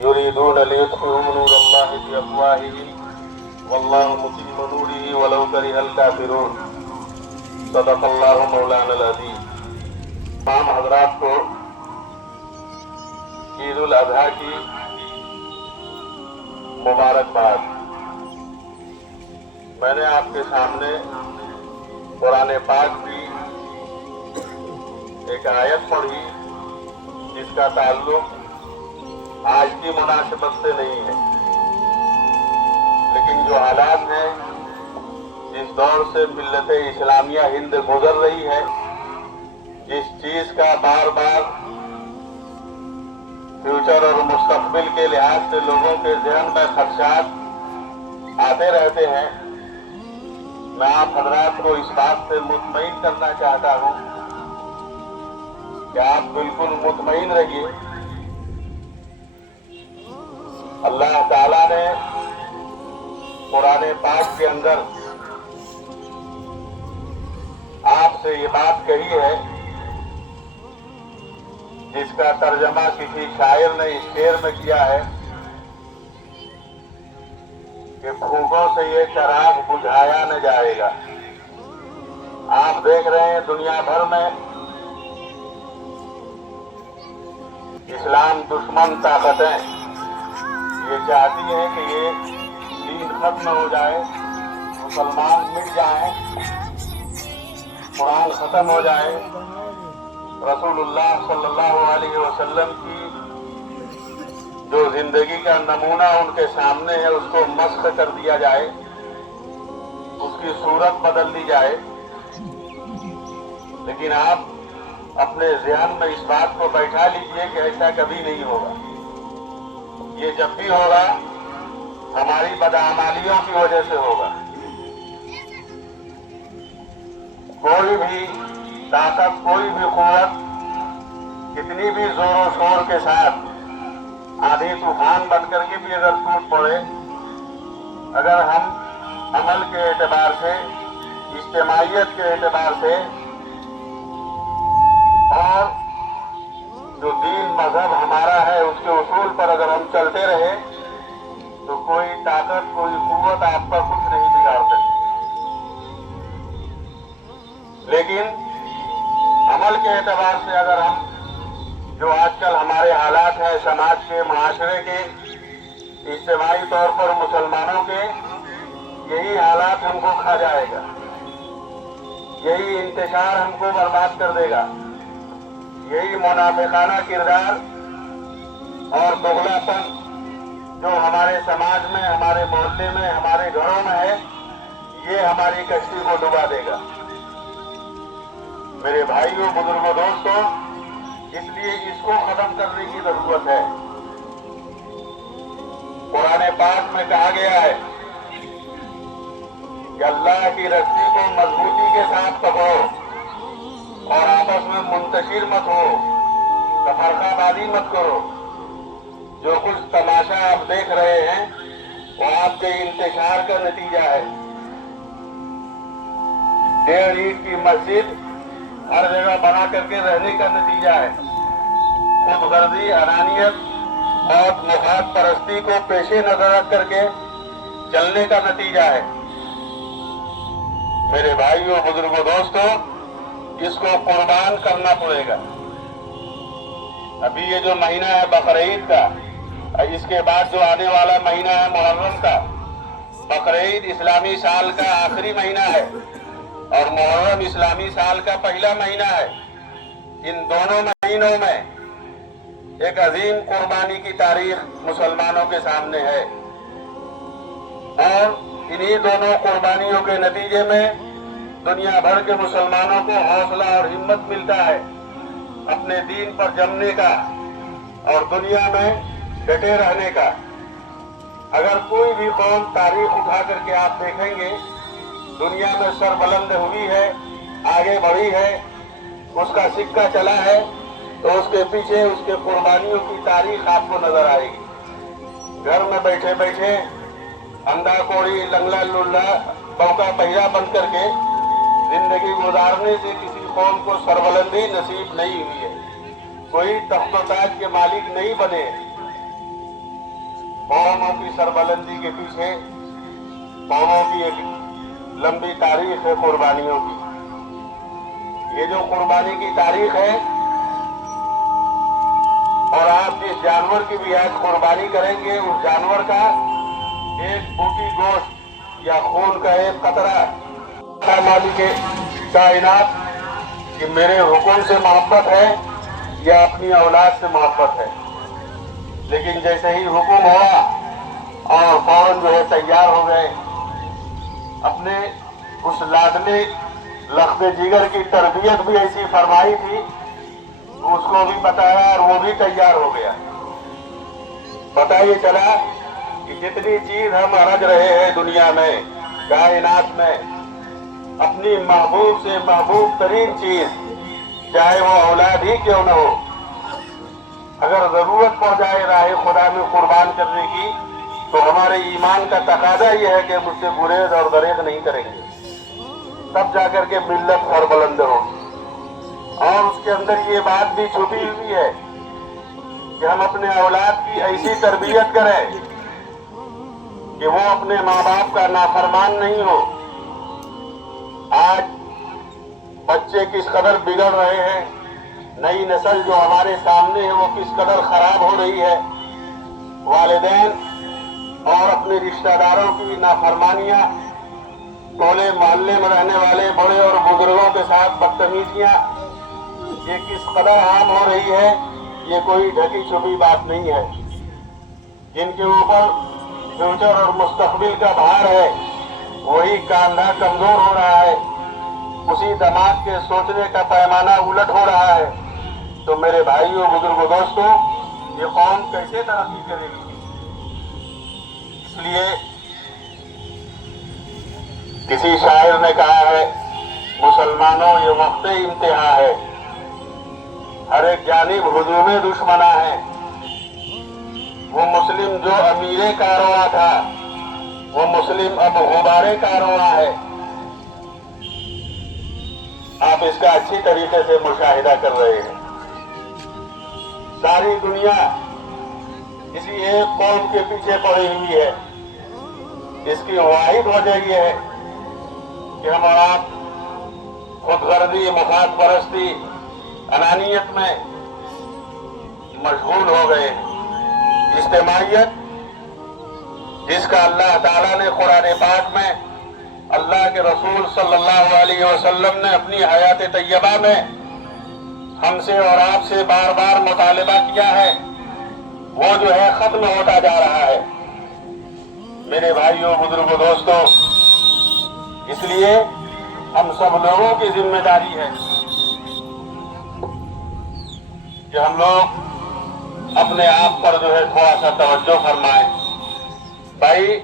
يريدون ليطفئوا نور الله بأفواههم والله متم نوره ولو كره الكافرون صدق اللہ مولانا العظیم۔ تمام حضرات کو عید الاضحیٰ کی مبارکباد۔ میں نے آپ کے سامنے قرآن پاک کی ایک آیت پڑھی جس کا تعلق آج کی مناسبت سے نہیں ہے، لیکن جو حالات ہیں، جس دور سے ملت اسلامیہ ہند گزر رہی ہے، جس چیز کا بار بار فیوچر اور مستقبل کے لحاظ سے لوگوں کے ذہن میں خدشات آتے رہتے ہیں، میں آپ حضرات کو اس بات سے مطمئن کرنا چاہتا ہوں کہ آپ بالکل مطمئن رہیے۔ اللہ تعالیٰ نے قرآن پاک کے اندر آپ سے یہ بات کہی ہے جس کا ترجمہ کسی شاعر نے اس شعر میں کیا ہے کہ پھوکوں سے یہ چراغ بجھایا نہ جائے گا۔ آپ دیکھ رہے ہیں دنیا بھر میں اسلام دشمن طاقتیں یہ چاہتی ہیں کہ یہ دین ختم ہو جائے، مسلمان مٹ جائیں، قرآن ختم ہو جائے، رسول اللہ صلی اللہ علیہ وسلم کی جو زندگی کا نمونہ ان کے سامنے ہے اس کو مسخ کر دیا جائے، اس کی صورت بدل دی جائے۔ لیکن آپ اپنے ذہن میں اس بات کو بیٹھا لیجئے کہ ایسا کبھی نہیں ہوگا۔ یہ جب بھی ہوگا ہماری بدعمالیوں کی وجہ سے ہوگا۔ کوئی بھی طاقت، کوئی بھی قوت کتنی بھی زور و شور کے ساتھ آندھی طوفان بن کر کے بھی اگر ٹوٹ پڑے، اگر ہم عمل کے اعتبار سے، اجتماعیت کے اعتبار سے اور جو دین مذہب ہمارا ہے اس کے اصول پر اگر ہم چلتے رہے تو کوئی طاقت، کوئی قوت آپ کا کچھ نہیں بگاڑ سکتی۔ لیکن عمل کے اعتبار سے اگر ہم جو آج کل ہمارے حالات ہیں سماج کے، معاشرے کے، اجتماعی طور پر مسلمانوں کے، یہی حالات ہم کو کھا جائے گا، یہی انتشار ہم کو برباد کر دے گا، یہی منافقانہ کردار اور بغلا پن جو ہمارے سماج میں، ہمارے محلے میں، ہمارے گھروں میں ہے، یہ ہماری کشتی کو ڈبا دے گا۔ میرے بھائیوں، بزرگوں، دوستوں، اس لیے اس کو ختم کرنے کی ضرورت ہے۔ قرآن پاک میں کہا گیا ہے کہ اللہ کی رسی کو مضبوطی کے ساتھ پکڑو اور آپس میں منتشر مت ہو، تفرقہ بازی مت کرو۔ جو کچھ تماشا آپ دیکھ رہے ہیں وہ آپ کے انتشار کا نتیجہ ہے۔ 1.5 اینٹ کی مسجد ہر جگہ بنا کر کے رہنے کا نتیجہ ہے۔ خود غرضی، انانیت اور مفاد پرستی کو پیش نظر رکھ کر کے چلنے کا نتیجہ ہے۔ میرے بھائیوں، بزرگوں، دوستوں، اس کو قربان کرنا پڑے گا۔ ابھی یہ جو مہینہ ہے بقرعید کا، اس کے بعد جو آنے والا مہینہ ہے محرم کا، بقرعید اسلامی سال کا آخری مہینہ ہے اور محرم اسلامی سال کا پہلا مہینہ ہے۔ ان دونوں مہینوں میں ایک عظیم قربانی کی تاریخ مسلمانوں کے سامنے ہے، اور انہی دونوں قربانیوں کے نتیجے میں دنیا بھر کے مسلمانوں کو حوصلہ اور ہمت ملتا ہے اپنے دین پر جمنے کا اور دنیا میں ڈٹے رہنے کا۔ اگر کوئی بھی قوم تاریخ اٹھا کر کے آپ دیکھیں گے دنیا میں سربلند ہوئی ہے، آگے بڑھی ہے، اس کا سکہ چلا ہے، تو اس کے پیچھے اس کے قربانیوں کی تاریخ آپ کو نظر آئے گی۔ گھر میں بیٹھے بیٹھے اندھا کوڑی، لنگلا لولا، بوکا بہرا بن کر کے زندگی گزارنے سے کسی قوم کو سربلندی نصیب نہیں ہوئی ہے، کوئی تخت و تاج کے مالک نہیں بنے، قوموں کی سربلندی کے پیچھے قوموں کی ایک لمبی تاریخ ہے قربانیوں کی. یہ جو قربانی کی تاریخ ہے، اور آپ جس جانور کی بھی آج قربانی کریں گے، اس جانور کا ایک بوٹی گوشت یا خون کا ایک قطرہ مالک کائنات کہ میرے حکم سے محبت ہے یا اپنی اولاد سے محبت ہے. لیکن جیسے ہی حکم ہوا اور فوراً جو ہے تیار ہو گئے. اپنے اس لاڈلے لخت جگر کی تربیت بھی ایسی فرمائی تھی، اس کو بھی بتایا اور وہ بھی تیار ہو گیا. پتہ یہ چلا کہ جتنی چیز ہم رج رہے ہیں دنیا میں، کائنات میں، اپنی محبوب سے محبوب ترین چیز چاہے وہ اولاد ہی کیوں نہ ہو، اگر ضرورت پڑ جائے راہ خدا میں قربان کرنے کی، تو ہمارے ایمان کا تقاضا یہ ہے کہ ہم اس سے گریز اور دریغ نہیں کریں گے. تب جا کر کے ملت سربلند ہوگی. اور اس کے اندر یہ بات بھی چھپی ہوئی ہے کہ ہم اپنے اولاد کی ایسی تربیت کریں کہ وہ اپنے ماں باپ کا نافرمان نہیں ہو. آج بچے کس قدر بگڑ رہے ہیں، نئی نسل جو ہمارے سامنے ہے وہ کس قدر خراب ہو رہی ہے. والدین اور اپنے رشتہ داروں کی نافرمانیاں، ٹولے محلے میں رہنے والے بڑے اور بزرگوں کے ساتھ بدتمیزیاں، یہ کس قدر عام ہو رہی ہے، یہ کوئی ڈھکی چھپی بات نہیں ہے. جن کے اوپر فیوچر اور مستقبل کا بھار ہے، وہی کاندھا کمزور ہو رہا ہے، اسی دماغ کے سوچنے کا پیمانہ الٹ ہو رہا ہے. تو میرے بھائیوں، بزرگوں، دوستوں، یہ قوم کیسے ترقی کرے گی؟ اس لیے کسی شاعر نے کہا ہے، مسلمانوں یہ وقت انتہا ہے، ہر ایک جانب ہجوم دشمنا ہے. وہ مسلم جو امیر کارواں تھا، وہ مسلم اب غبار کارواں ہے. آپ اس کا اچھی طریقے سے مشاہدہ کر رہے ہیں. ساری دنیا کسی ایک قوم کے پیچھے پڑی ہوئی ہے. اس کی واحد وجہ یہ ہے کہ ہم اور آپ خود غرضی، مفاد پرستی، انانیت میں مشغول ہو گئے ہیں. اجتماعیت جس کا اللہ تعالیٰ نے قرآن پاک میں، اللہ کے رسول صلی اللہ علیہ وسلم نے اپنی حیات طیبہ میں ہم سے اور آپ سے بار بار مطالبہ کیا ہے، وہ جو ہے ختم ہوتا جا رہا ہے. میرے بھائیوں، بزرگوں، دوستوں، اس لیے ہم سب لوگوں کی ذمہ داری ہے کہ ہم لوگ اپنے آپ پر جو ہے تھوڑا سا توجہ فرمائیں. بھائی